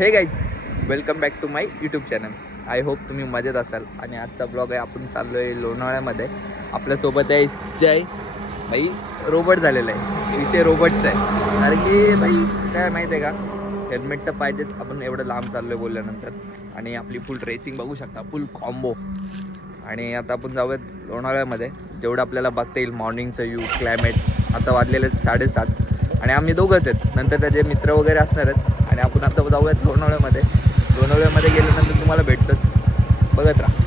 हे guys, welcome back to my YouTube channel. I hope तुम्ही मजेत असाल. आणि आजचा ब्लॉग आहे, आपण चाललो आहे लोणावळ्यामध्ये. आपल्यासोबत आहे जय भाई. रोबोट झालेला आहे, विषय रोबोटचा आहे. कारण की भाई काय माहिती आहे का, हेल्मेट तर पाहिजेच. आपण एवढं लांब चाललो आहे बोलल्यानंतर. आणि आपली फुल ड्रेसिंग बघू शकता, फुल कॉम्बो. आणि आता आपण जाऊयात लोणावळ्यामध्ये. जेवढं आपल्याला बघता येईल मॉर्निंगचं व्यू, क्लायमेट. आता वाजलेले 7:30 आणि आम्ही दोघंच आहेत. नंतर त्याचे मित्र वगैरे असणार आहेत. आणि आपण आता जाऊयात लोणावळ्यामध्ये. लोणावळ्यामध्ये गेल्यानंतर तुम्हाला भेटतं, बघत राहा.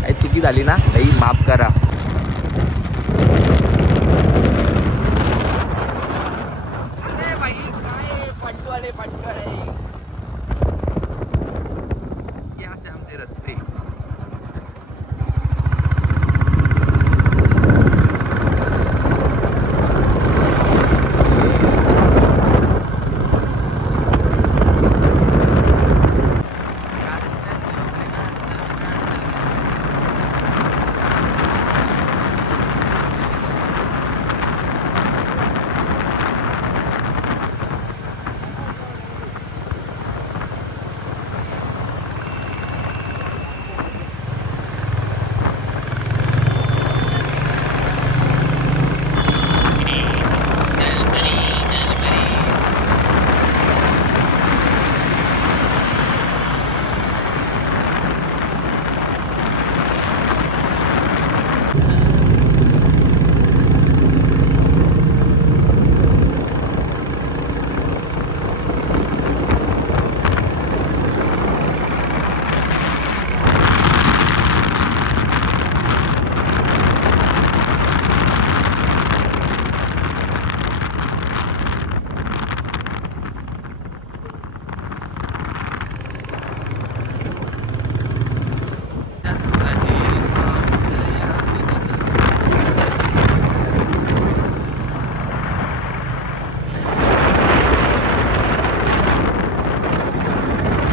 काही चुकी झाली ना, काही माफ करा. अरे भाई काय पटवाले हे असे आमचे रस्ते.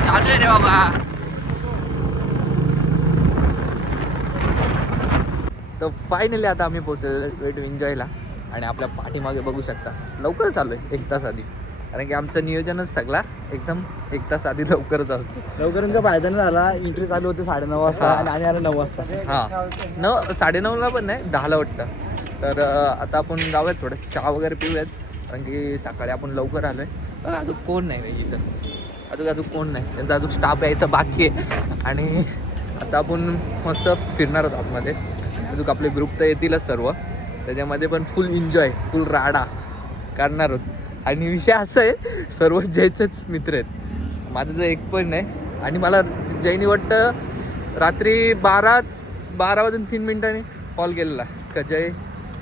चालू आहे रे बाबा. तर फायनली आता आम्ही पोहोचलेलो वे टू एन्जॉयला. आणि आपल्या पाठीमागे बघू शकता, लवकर चालू आहे 1 तास आधी. कारण की आमचं नियोजनच सगळा एकदम 1 तास आधी लवकरच असतो. लवकरांचा फायदा नाही झाला. एंट्री चालू होते 9:30 वाजता आणि आम्ही आलो 9 वाजता. हां, 9:30ला पण नाही, 10ला वाटतं. तर आता आपण जाऊयात, थोडं चहा वगैरे पिऊयात. कारण की सकाळी आपण लवकर आलो आहे. अजून कोण नाही रे इथं, अजून कोण नाही. त्यांचा अजून स्टाफ यायचा बाकी आहे. आणि आता आपण मस्त फिरणार आहोत आतमध्ये. अजून आपले ग्रुप तर येतीलच सर्व, त्याच्यामध्ये पण फुल एन्जॉय, फुल राडा करणार आहोत. आणि विषय असा आहे, सर्व जयचेच मित्र आहेत. माझं तर एक पण नाही. आणि मला जयनी वाटतं रात्री 12 वाजून 3 मिनिटांनी कॉल केलेला का, जय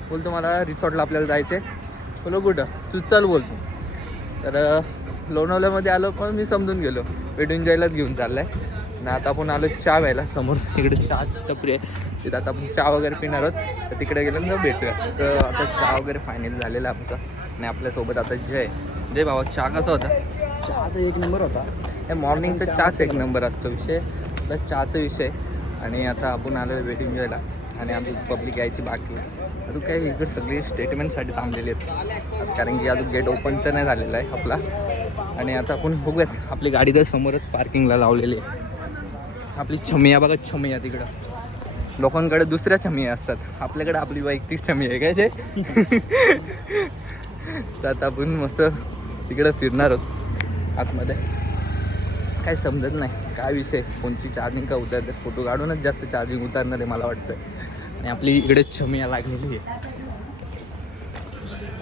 बोलतो मला रिसॉर्टला आपल्याला जायचं आहे. बोलो कुठं, तू चल बोलतो. तर लोणावळ्यामध्ये आलो, पण मी समजून गेलो वे टू एन्जॉयलाच घेऊन चालला आहे. आणि आता आपण आलो चहा प्यायला. समोर इकडे चहाची टपरी आहे, तिथं आता आपण चहा वगैरे पिणार आहोत. तर तिकडे गेल्यानंतर भेटूया. तर आता चहा वगैरे फायनल झालेला आहे आमचा. आणि आपल्यासोबत आता जय भावा. चहा कसा होता? चहा तर 1 नंबर होता. हे मॉर्निंगचा चहाच 1 नंबर असतो. विषय आपला चहाचा विषय. आणि आता आपण आलो वे टू एन्जॉयला. आणि अजून पब्लिक यायची बाकी आहे. अजून काही इकडे सगळी स्टेटमेंटसाठी थांबलेली आहेत. कारण की अजून गेट ओपन तर नाही झालेला आहे आपला. आणि आता आपण बघूयात, आपली गाडी तर समोरच पार्किंगला लावलेली आहे. आपली छमिया बघा, छमिया तिकडं. लोकांकडे दुसऱ्या छमिया असतात, आपल्याकडे आपली वैयक्तिक छमी आहे काय ते. तर आता आपण मस्त तिकडं फिरणार आहोत आतमध्ये. काय समजत नाही काय विषय, फोनची चार्जिंग का उतरते. फोटो काढूनच जास्त चार्जिंग उतरणार आहे मला वाटतं. आणि आपली इकडे छमिया लागलेली आहे.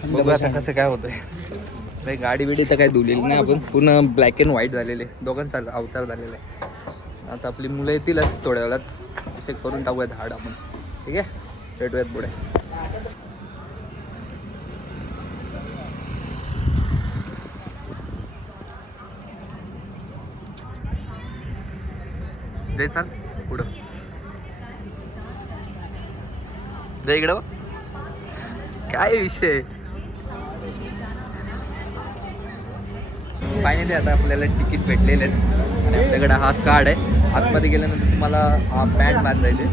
बघू आता कसं काय होतंय. काही गाडी बिडी तर काही धुलेली नाही आपण, पूर्ण ब्लॅक अँड व्हाईट झालेले, दोघांचा अवतार झालेला आहे. आता आपली मुलं येतीलच थोड्या वेळात, असे करून टाकूयात हाड आपण. ठीक आहे, भेटूयात पुढे. जय चाल पुढं, जय इकडं. काय विषय. फायनली आता आपल्याला तिकीट भेटलेले आहेत. आणि आपल्याकडे हा कार्ड आहे. आतमध्ये गेल्यानंतर तुम्हाला हा बँड बांधायचे.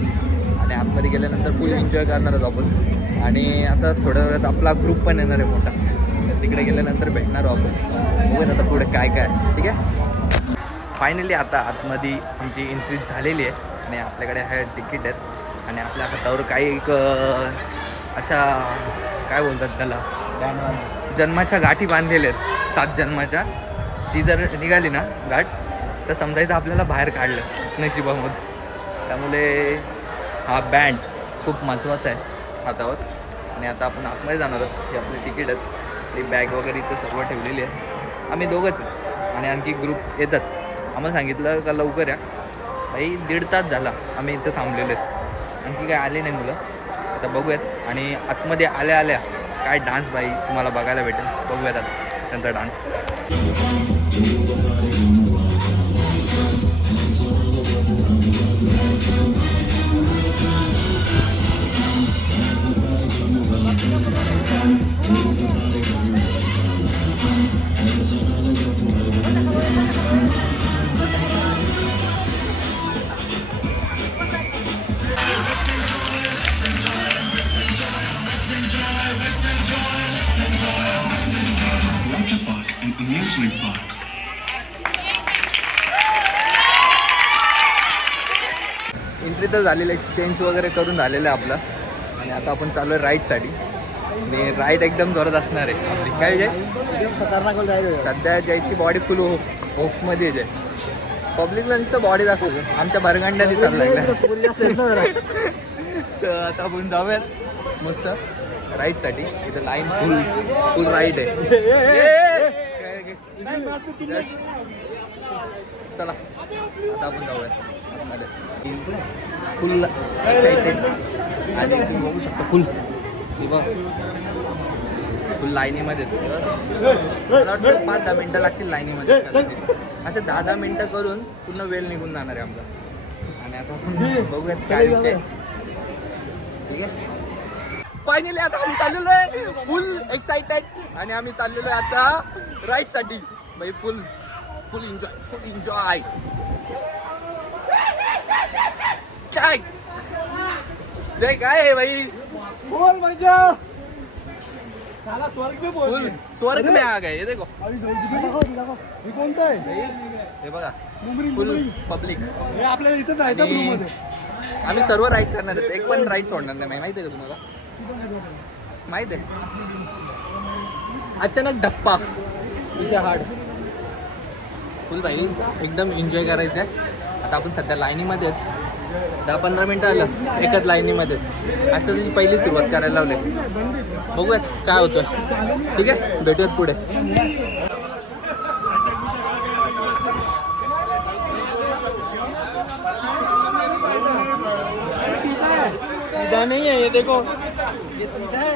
आणि आतमध्ये गेल्यानंतर फुल एन्जॉय करणार आहोत आपण. आणि आता थोड्या वेळात आपला ग्रुप पण येणार आहे मोठा. तिकडे गेल्यानंतर भेटणार आहोत आपण. बघूया आता पुढे काय काय. ठीक आहे. फायनली आता आतमध्ये आमची एंट्री झालेली आहे आणि आपल्याकडे हे तिकीट आहेत आणि आपल्या हातावर काही एक अशा काय बोलतात त्याला जन्माच्या गाठी बांधलेल्या आहेत 7 जन्माच्या. ती जर निघाली ना गाठ तर समजायचं आपल्याला बाहेर काढलं नशिबामधून. त्यामुळे हा बँड खूप महत्त्वाचा आहे हातावर. आणि आता आपण आतमध्ये जाणार आहोत. हे आपले तिकीट आहेत, आपली बॅग वगैरे इथं सर्व ठेवलेली आहे. आम्ही दोघंच आहेत आणि आणखी ग्रुप येतात. आम्हाला सांगितलं का लवकर या. भाई 1.5 तास झाला आम्ही इथं थांबलेलो आहेत, आणखी काय आले नाही मुलं. आता बघूयात. आणि आतमध्ये आल्या आल्या काय डान्स बाई तुम्हाला बघायला भेटेल. बघूयात आता त्यांचा dance. Water park and amusement park. Entry तर झालेलं आहे, चेंज वगैरे करून झालेलं आहे आपलं. आणि आता आपण चालू आहे राईडसाठी. आणि राईड एकदम जोरात असणार आहे आपली. काय विजय खतरनाक जायचं. सध्या ज्याची बॉडी फुल होप्समध्ये आहे. पब्लिकला नुसतं बॉडी दाखवतो, आमच्या बरगांड्या दिसायला लागल्या. तर आता आपण जाऊयात मस्त राईडसाठी. इथं लाईन फुल राईड आहे. चला आता आपण जाऊयात आतमध्ये. फुल एक्साइटेड आणि तुम्ही बघू शकता फुल फुल लाईनीमध्ये. मला वाटतं 5-10 मिनटं लागतील लाईनीमध्ये. असे 10-10 मिनटं करून पूर्ण वेळ निघून जाणार आहे आमचा. आणि आता आपण बघूयात काय विषय. ठीक आहे. फायनली आता आम्ही चाललेलो आहे फुल एक्साइटेड आणि आम्ही चाललेलो आहे आता राईडसाठी. भाई फुल एन्जॉय काय जय काय आहे भाई. बोल मजा. साला स्वर्ग में बोल. फुल स्वर्ग में आ गए. ये देखो हे कोणतं आहे? हे बघा फुल पब्लिक. हे आपल्याला इथं जायचं आणि रूम मध्ये. आम्ही सर्व राईड करणार आहेत. एक पण राईड सोडणार नाही. माहिती आहे का तुम्हाला? माहित आहे. अचानक धप्पा विषय हार्ड. फुल भाई एकदम एन्जॉय करायचं आहे. आता आपण सध्या लाईनीमध्ये आहेत. 10-15 मिनटं आलं एकच लाईनीमध्ये. आता त्याची पहिली सुरुवात करायला लावली. बघूयात काय होतं. ठीक आहे, भेटूयात पुढे. सीधा नहीं है ये देखो, ये सीधा है.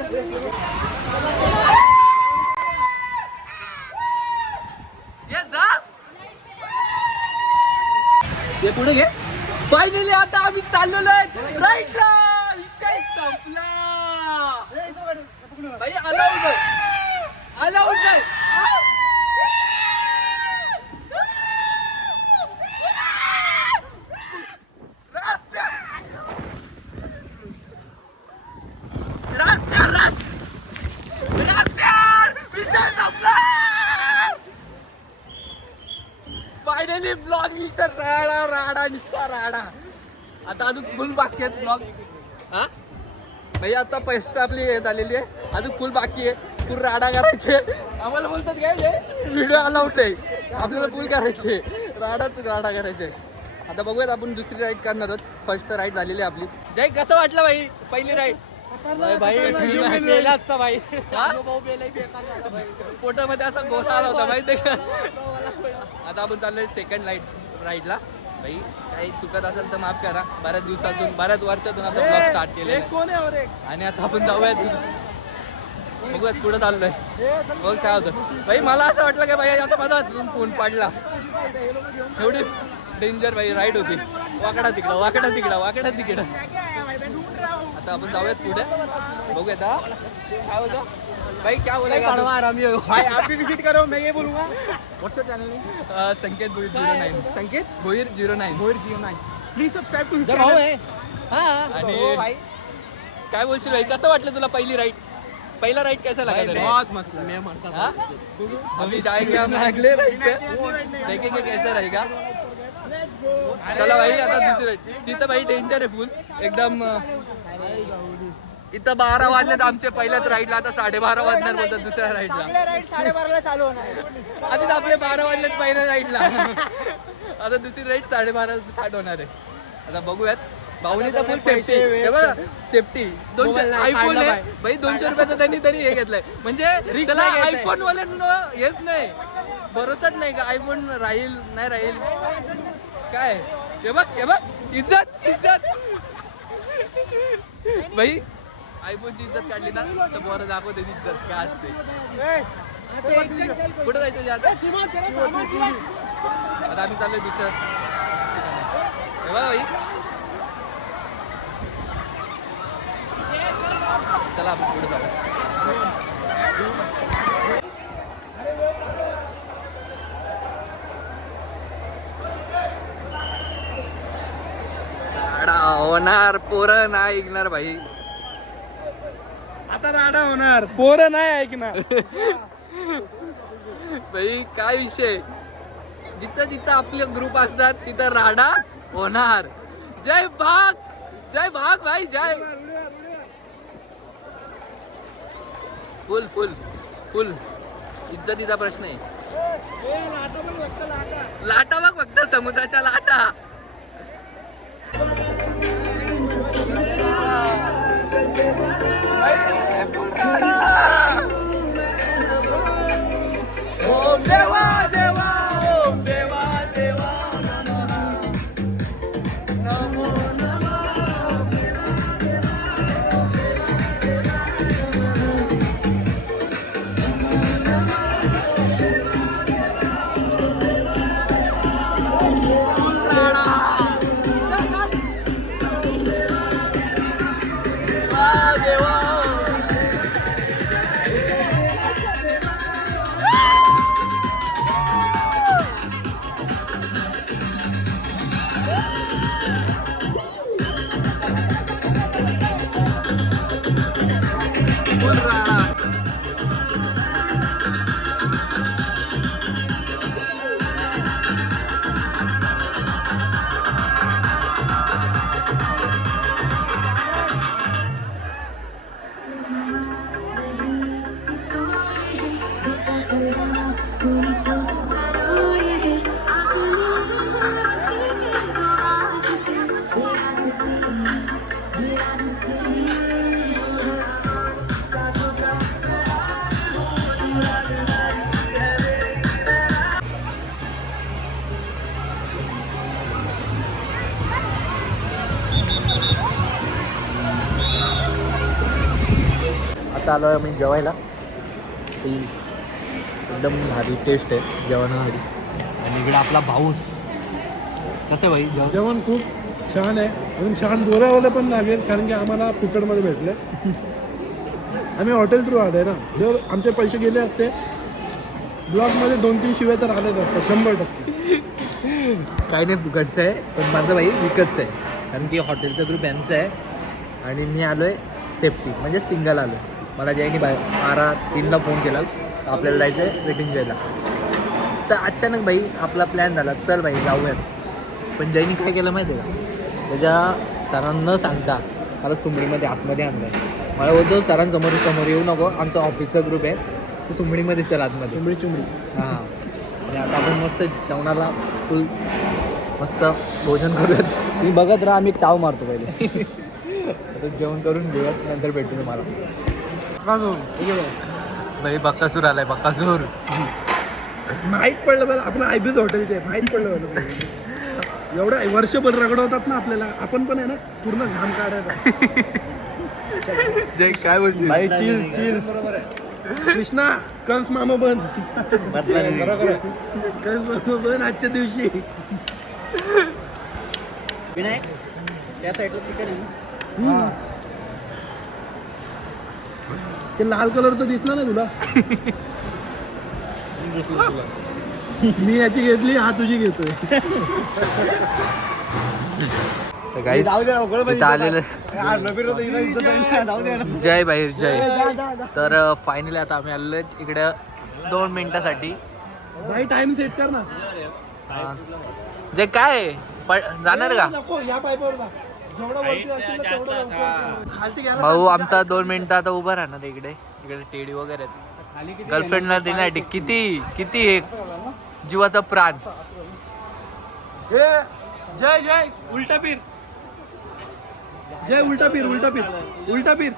ते पुढे घे. फायनली आता आम्ही चाललेलो आहे राईटला. विषय संपला भाई. अलाउड नाही. विषय संपला. फायनली ब्लॉग राडा निसता राडा. आता अजून फुल बाकी आहेत ब्लॉग. हा म्हणजे आता पैसे आपली हे झालेली आहे. अजून फुल बाकी आहे. फुल राडा करायचे. आम्हाला बोलतात काय व्हिडिओ अलाउड नाही. आपल्याला फुल करायचे. राडा करायचे. आता बघूयात आपण दुसरी राईड करणार आहोत. फर्स्ट राईड झालेली आहे आपली. जय कसं वाटलं भाई पहिली राईड? पोटामध्ये असा गोळा आला होता माहिती का. आता आपण चाललोय सेकंड राईडला. भाई काही चुकत असेल तर माफ करा. बऱ्याच वर्षातून आता ब्लॉग स्टार्ट केले. आणि आता आपण जाऊयात बघूयात पुढे चाललोय. बघ काय होतं भाई. मला असं वाटलं की भाई आता माझा फोन पडला. एवढी डेंजर भाई राईड होती. वाकडा तिकडा. आता आपण जाऊयात पुढे. बघूयात काय होतं भाई. क्या बोलेगा भाई आप भी विजिट करो. मैं ये बोलूंगा what's your channel name? Sanket Bhoir 09. Sanket Bhoir 09. Bhoir 09. Please subscribe to his channel. आणि काय बोलशील भाई, कसं वाटलं तुला पहिली राईड? पहिला राइड कैसा लगा तेरे? बहुत मस्त लगा. हाँ? अभी जाएंगे हम अगले राइड पे, देखेंगे कैसा रहेगा. चला भाई आता दुसरी राईड. तिथं भाई डेंजर आहे फुल एकदम. इथं 12 वाजलेत आमचे पहिल्याच राईडला, आता 12:30 वाजणार बोलतात दुसऱ्या राईडला. राईड 12:30ला चालू होणार. आधीच आपले 12 वाजलेत पहिल्या राईडला. आता दुसरी राईड 12:30 स्टार्ट होणार आहे. आता बघूयात. भाऊनी तर फुल सेफ्टी हे बघा, सेफ्टी 200 आयफोन आहे भाई. 200 रुपयाचा त्यांनी तरी हे घेतलाय म्हणजे त्याला आयफोन वाल्यांना हेच नाही, भरोसाच नाही का आयफोन राहील नाही राहील काय. हे बघ हे बघ, इज्जत इज्जत भाई. आयफोनची इज्जत काढली ना तर बरं दाखवते इज्जत काय असते. कुठं जायचं आता? आता आम्ही चाललोय दुसऱ्या. हे बघा भाई, चला आपण पुढे जाऊ. होणार पोरं नाही ऐकणार भाई. आता राडा होणार, पोरं नाही ऐकणार. भाई काय विषय, जिथं जिथं आपले ग्रुप असतात तिथं राडा होणार. जय भाग भाई जय. फुल फुल फुल इज्जतीचा प्रश्न आहे. लाटा बघ फक्त, समुद्राच्या लाटा. ओम देवा देवा, ओम देवा देवा, नमो आता आलो आहे आम्ही जेवायला. एकदम भारी टेस्ट आहे जेवणामध्ये. आणि इकडे आपला भाऊस कसं आहे भाई जेवण? जेवण खूप छान आहे. अजून छान बोलावलं पण लागेल कारण की आम्हाला फुकटमध्ये भेटलं. आम्ही हॉटेल थ्रू आलो आहे ना. जर आमचे पैसे गेले असते ब्लॉगमध्ये 2-3 शिवाय तर आलेच असतात 100%. काही नाही फुकटचं आहे, पण माझं भाई विकतचं आहे कारण की हॉटेलचा ग्रुप यांचं आहे. आणि मी आलो आहे सेफ्टी म्हणजे सिंगल आलो आहे. मला जयनी 12:03ला फोन केला आपल्याला जायचं आहे वेटिंग द्यायला. तर अचानक भाई आपला प्लॅन झाला, चल भाई जाऊयात. पण जयनी काय केलं माहिती आहे का, त्याच्या सरांना न सांगता मला सुमडीमध्ये आतमध्ये आणलं आहे. मला बोलतो सरांसमोर येऊ नको, आमचा ऑफिसचा ग्रुप आहे, तो सुमडीमध्ये चल आतमध्ये. चुमडी हां. आणि आता आपण मस्त जेवणाला फुल मस्त भोजन करूयात. मी बघत राहा, आम्ही एक ताव मारतो पहिले. आता जेवण करून घेऊयात, नंतर भेटू तुम्हाला. भाई बक्कासूर आलाय, बक्कासूर. माहीत पडलं बरं आपण आयबीज हॉटेलचे आहे. माहीत पडलं बरं. एवढं वर्षभर रगडवतात ना आपल्याला, आपण पण आहे ना पूर्ण घाम काढायचा. जय काय बोलशील? भाई चिल चिल. बरोबर आहे कृष्णा. कंस मामा बन. बरोबर आहे, कंस मामा बन आजच्या दिवशी. विनायक त्या साईडला चिकन आहे. ते लाल कलरचं दिसलं ना तुला? मी याची घेतली, हा तुझी घेतोय. गाईस इथं आलेलं जय बाहेर जय. तर फायनली आता आम्ही आलेलो इकडे 2 मिनिटासाठी. भाई टाइम सेट कर ना. जे काय जाणार का नको या पायपावर जा. जेवढं वरती असेल ना तेवढं लवकर. खालती घ्या ना. भाऊ आमचा 2 मिनिटं आता उभा राहणार इकडे टेडी वगैरे गर्लफ्रेंडला देण्यासाठी किती किती एक जीवाचा प्राण. ए, जय जय उलटा पीर. जय उलटा पीर उलटा पीर उलटा पीर.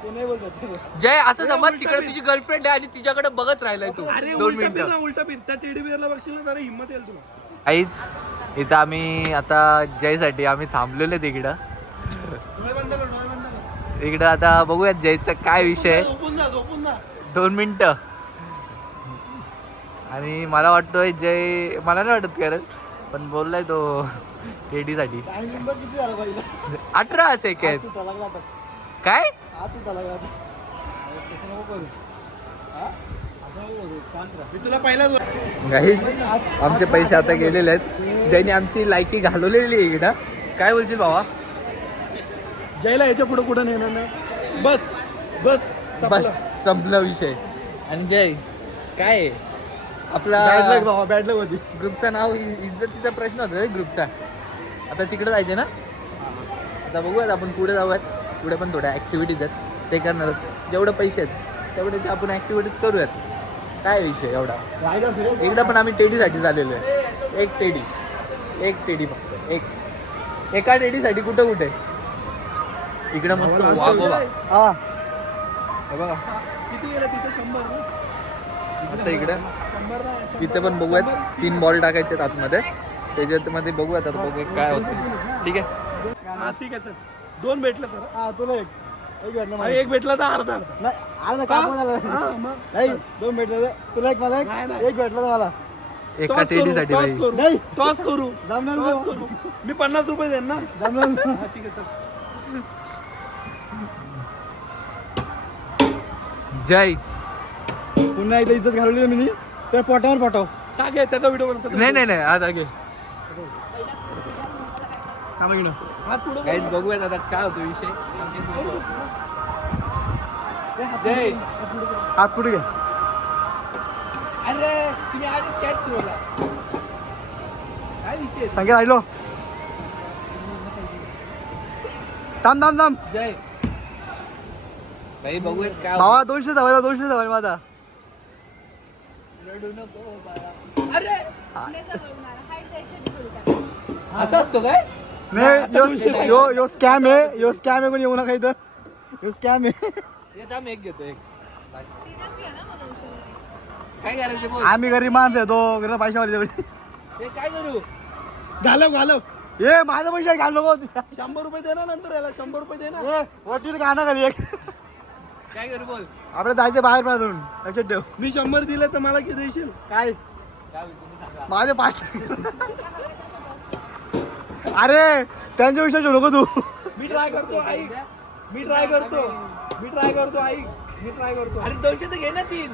जय असं समज तिकडे तुझी गर्लफ्रेंड आहे आणि तिच्याकडे बघत राहिलाय तू अरे 2 उलटा पीर मिनिटं. ना उलटा पीर. त्या टेडी बिअरला बघशील ना जरा हिंमत येईल तुला. आईच इथं आम्ही आता जयसाठी आम्ही थांबलेलो तिकडं. डोळे बंद कर डोळे बंद कर. इकडं आता बघूयात जयचा काय विषय आहे. झोपून जा 2 मिनिटं. आणि मला वाटतोय जय मला नाही वाटत करत पण बोललाय तो टेडीसाठी. किती झालं पाहिजे 18 सेकंड काय मी तुला पहिला गाईज आमचे पैसे आता गेलेले आहेत. जयने आमची लायकी घालवलेली आहे इकडं. काय बोलशील भावा. जयला याच्या पुढे कुठं नेणार नाही. बस बस बस संपला विषय. आणि जय काय आहे? आपला बाबा बॅड लक होती. ग्रुपचं नाव इज्जतीचा प्रश्न होता रे ग्रुपचा. आता तिकडे जायचं ना. आता बघूयात आपण पुढे जाऊयात. पुढे पण थोड्या ॲक्टिव्हिटीज आहेत ते करणार. जेवढे पैसे आहेत तेवढे ते आपण ॲक्टिव्हिटीज करूयात. काय विषय एवढा. एकदा पण आम्ही टेडीसाठी झालेलो आहे. एक टेडी फक्त एका टेडीसाठी कुठं कुठे इकडे मस्त वाघोबा. हे बघा किती गेलं तिथे 100 ना? आता इकडे 100 नाही, इथे पण बघूयात. 3 बॉल टाकायचे आतमध्ये त्याच्यामध्ये बघूयात. आता बघूया काय होतं. ठीक आहे हा ठीक आहे चल. 2 भेटलं तर हा तुला एक भेटलं मला. एक भेटला तर अर्धा नाही अर्धा काम झालं हा, मग. नाही 2 भेटलं तर तुला एक मला नाही, एक नाही. एक भेटलं तर मला. एका टॉस करू, टेडीसाठी टॉस बाई. करू. नाही. टॉस करू जमणार टॉस नाही. करू. मी 50 रुपये देईन ना. जमणार नाही. हा, ठीक आहे चल. जय पुन्हा एकदा इज्जत घालवली मी तर पोटावर पाठव. टाक हे, त्याचा व्हिडिओ बनवतो. नाही आता घे. हात पुढं काहीच बघूयात आता काय होतो विषय. जय हात पुढे घे. अरे तुम्ही आधीच कॅच ठेवला. काय विषय सांगे राहिलो. थांब थांब थांब जय भाई बघूयात काय भावा 200 धावायला 200 धावायला माझा. रडू नको बाळा. अरे असं असतो काय. नाही यो स्कॅम आहे पण येऊ नका इथं. यो स्कॅम आहे. येत आम्ही एक घेतो एक. काय करायचं बोल. आम्ही गरीब माणसं आहे तो घरात पैशावाली तेवढी. हे काय करू. घालव ए माझा पैसा घाल नको. 100 रुपये दे ना. नंतर याला 100 रुपये दे ना. वटील गाणं खाली एक. काय करू बोल. आपल्याला जायचं बाहेर पाहून लक्षात ठेव. मी 100 दिले तर मला किती देशील. काय काय होईल तुम्ही सांगा. माझे 500. अरे त्यांच्या विषय ठेवू नको तू. मी ट्राय करतो ऐक. मी ट्राय करतो ऐक. मी ट्राय करतो. अरे 200 तर घे ना 3.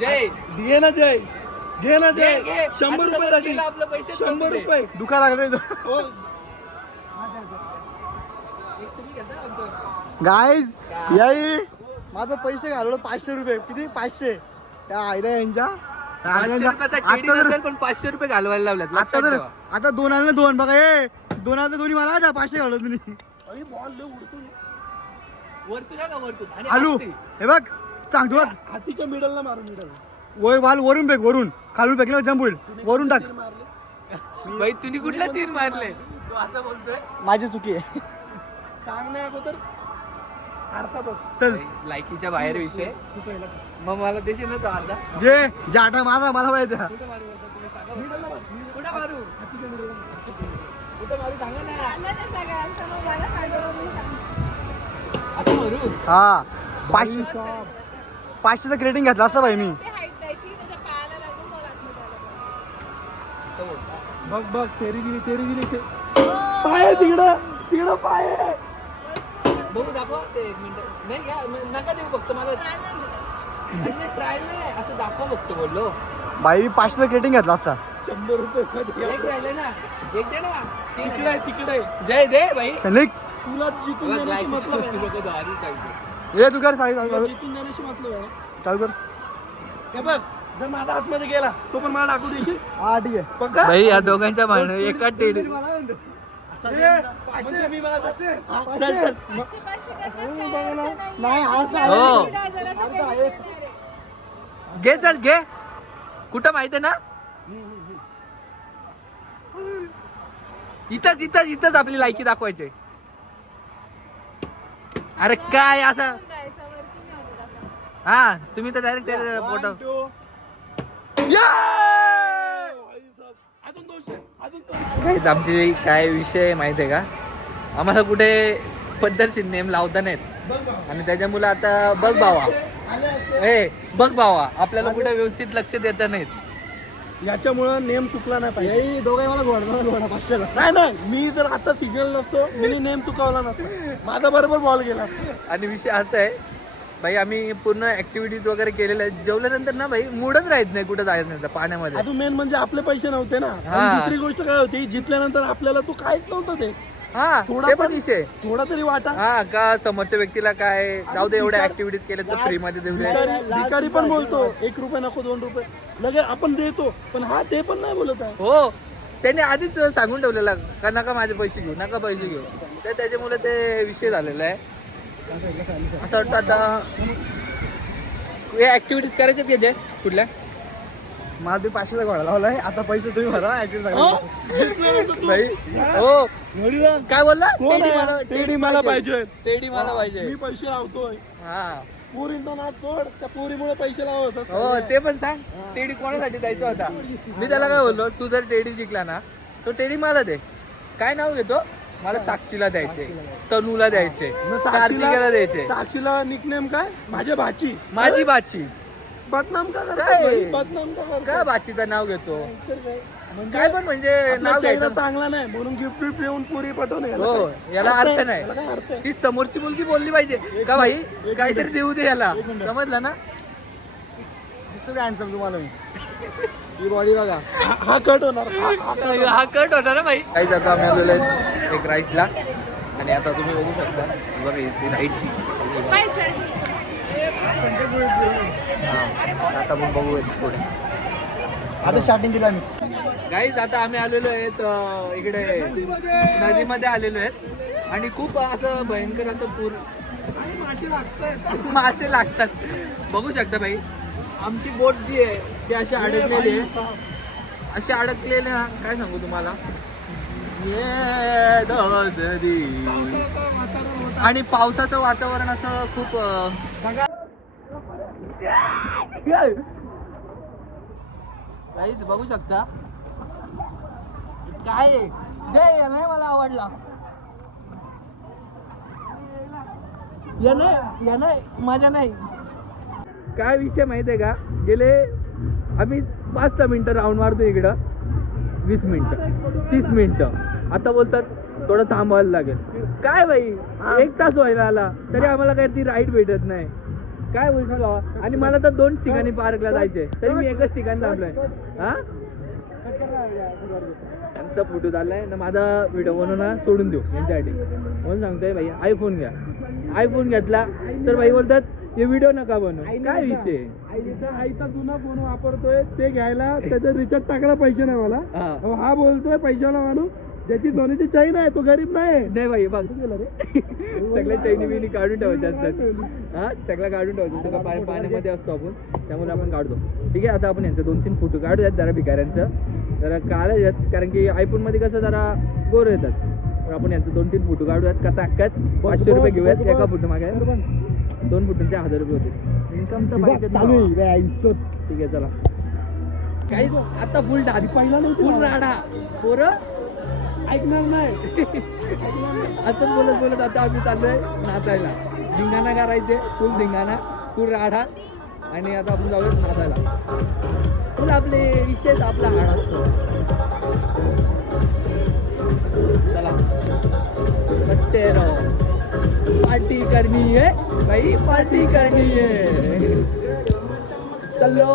जय घे ना जय. घे ना जय. घे. 100 असं रुपये समज साठी गेलं आपलं पैसे 100 रुपये. दुखा लागलं इथं. हो. एक तुम्ही घेता आमचं. गाईज याई माझं पैसे घालवलं 500 रुपये. किती 500 त्या आयला यांच्या 500 रुपयाचा टेडी नसेल पण 500 रुपये घालवायला लावल्यात. आता लक्षात तर ठेवा. आता 2 आले ना 2 बघा हे 2 आले 2 मला द्या 500 घालवलं तुम्ही. अरे बॉल लय उडतो. वरतून आहे का वरतून. आणि आलू असते. हे बघ सांगतो बघ. हातीच्या मिडलला मारू मिडल. वरून फेक वरून खालून फेकलं जंप होईल. वरून टाक. मारले. भाई तुम्ही कुठला 3 मारले. तू असं बोलतोय. माझी चुकी आहे. सांग नाही अगोदर. अर्धा बघ. चल लायकीच्या बाहेर विषय. मग मला देशील ना तो अर्धा. जे जाटा माझा मला माहिती आहे. कुठं मारू आता तुम्ही सांगा. कुठं मारू. कुठं मारू सांगा ना. असं मारू. हा 500चं क्रेडिंग घेतला असता भाई मी. बघ तेरी गिरी पाय तिकडं पाय आहे. बघू दाखवा ते 1 मिनिट. नाही घ्या नका देऊ फक्त मला. ट्रायल नाही असं दाखवा फक्त बोललो. भाई मी 500चं क्रेडिंग घेतला असता. 100 रुपये एक राहिले ना. एक दे ना. तिकडे जय दे भाई. चल निघ. तुला जितून जाण्याशी मतलब आहे. ये तू कर तुला जितून जाण्याशी मतलब आहे. चालू कर. हे बघ जर माझा आतमध्ये गेला तो पण मला टाकू देशील हा ठीक आहे पक्का भाई या दोघांच्या भांडण एका टेडी मला म्हणतो. म्हणजे मी मला पाचशे. नाही नाही अर्थ हो आहे. घे चल घे कुठं माहितीये ना इथंच आपली लायकी दाखवायची. अरे काय असं हा तुम्ही तर डायरेक्ट फोटो अजून 200 काय आमची काय विषय माहिती आहे का आम्हाला कुठे पद्धतशीर नेम लावता नाहीत आणि त्याच्यामुळे आता बघ भावा आपल्याला कुठे व्यवस्थित लक्ष देता नाहीत. याच्यामुळं नेम चुकला नाही पाहिजे. हे दोघे मला घोडा 500 ला. नाही मी जर आता सिग्नल नसतो मी नेम चुकवला नसतो माझा बरोबर बॉल गेला असता. आणि विषय असा आहे भाई आम्ही पूर्ण ऍक्टिव्हिटीज वगैरे केलेल्या आहेत जेवल्यानंतर ना भाई मूडच राहत नाही कुठं जायचं नाही पाण्यामध्ये. अजून मेन म्हणजे आपले पैसे नव्हते ना हा. आणि दुसरी गोष्ट काय होती जितल्यानंतर आपल्याला तो काहीच नव्हतं ते हा थोडा ते पण पण- विषय थोडा तरी वाटा. हा का समोरच्या व्यक्तीला काय जाऊ दे एवढ्या ऍक्टिव्हिटीज केल्या तर फ्री मध्ये देऊ दे. भिकारी पण बोलतो 1 रुपये नको 2 रुपये लगे आपण देतो पण हा ते पण नाही बोलत आहे. हो त्याने आधीच सांगून ठेवलेला का नका माझे पैसे घेऊ नका पैसे घेऊ तर त्याच्यामुळे ते विषय झालेला आहे. असं वाटतं आता हे ऍक्टिव्हिटीज करायच्या त्याचे कुठल्या मला ते 500 चा घोडा लावलाय आता पैसे तुम्ही भरा ऍक्टिव्ह जितल्यानंतर तू- भाई हो नवरीला काय बोलला कोण आहे? टेडी मला पाहिजे. टेडी मला मी पाहिजे पैसे लावतोय हा पोरींचा नाच सोड त्या पोरीमुळे पैसे लावत असतात. हो ते पण सांग टेडी कोणासाठी द्यायचा होता. मी त्याला काय बोललो तू जर टेडी जिंकला ना तो टेडी मला दे. काय नाव घेतो मला साक्षीला द्यायचे तनूला द्यायचे मग कार्तिकेला द्यायचे साक्षीला निकनेम काय माझ्या भाची माझी बाची बदनाम का करतात काय? भाई? बदनाम का करतात? काय बाचीचं नाव घेतो तर काय? काय पण म्हणजे आपला नाव चेहरा घ्यायचं चांगला नाही म्हणून गिफ्ट बिफ्ट देऊन पुरी पटवणे हो याला अर्थ नाही. याला काय अर्थ आहे? ती समोरची मुलगी बोलली पाहिजे का भाई काहीतरी देऊ दे याला समजलं ना. दिसतो का हँडसम तुम्हाला मी ही बॉडी बघा हा कट होणार हा कट होता ना भाई. काही जातो आम्ही आलेलो आहे एक राईटला आणि आता तुम्ही बघू शकता बघा ती राईट आता पण बघू पुढे. आता स्टार्टिंग दिला मी गाईज आता आम्ही आलेलो आहेत इकडे नदीमध्ये आलेलो आहेत आणि खूप असं भयंकर असं पूर मासे लागतात बघू शकता भाई. आमची बोट जी आहे ती अशी अडकलेली आहे अशी अडकलेली ना काय सांगू तुम्हाला ये दोस्ती. आणि पावसाचं वातावरण असं खूप काहीच बघू शकता काय आहे? जय या नाही मला आवडला या नाही माझ्या नाही. काय विषय माहिती आहे का गेले आम्ही 5-6 मिनिटं राऊंड मारतो इकडं 20 मिनिटं 30 मिनिटं आता बोलतात थोडं थांबवायला लागेल. काय बाई 1 तास व्हायला आला तरी आम्हाला काही ती राईड भेटत नाही. काय बोलशील बाबा. आणि मला तर 2 ठिकाणी पार्कला जायचे तरी मी एकच ठिकाणी थांबलोय. हा यांचा फोटो झालाय ना माझा व्हिडिओ बनवून सोडून देऊ यांच्यासाठी म्हणून सांगतोय भाई आयफोन घ्या. आयफोन घेतला तर भाई बोलतात हे व्हिडिओ नका बनवू. काय विषय आईचा जुना फोन वापरतोय ते घ्यायला त्याचा रिचार्ज टाकायला पैसे नाही मला. हा. अहो, हा बोलतोय पैशाला माणूस ज्याची सोन्याची चैन आहे तो गरीब नाही. नाही भाई बघ सगळ्या चैनी बिनी काढून ठेवायचे असतात. हा सगळं काढून ठेवायचं सगळं पाण्यामध्ये असतो आपण त्यामुळे आपण काढतो. ठीक आहे आता आपण यांचे 2-3 फोटो काढूयात जरा भिकाऱ्यांचं जरा काढायच्यात कारण की आयफोन मध्ये कसं जरा गोर येतात. तर आपण यांचे 2-3 फोटो काढूयात कचाकच 500 रुपये घेऊयात एका फोटो मागे 2 फोटोंचे 1000 रुपये होते. इन्कम तर पाहिजे. ठीक आहे चला काही आता फुल डान्स पहिला नव्हती फुल राडा पोरं ऐकणार नाही. असंच बोलत आता आम्ही चाललोय नाचायला. धिंगाणा करायचे फुल धिंगाणा फुल राडा आणि आता आपण जाऊयात नाचायला. फुल आपले विषयच आपला हाड असतो. चला बसते रहो पार्टी करनी है भाई पार्टी करनी है चलो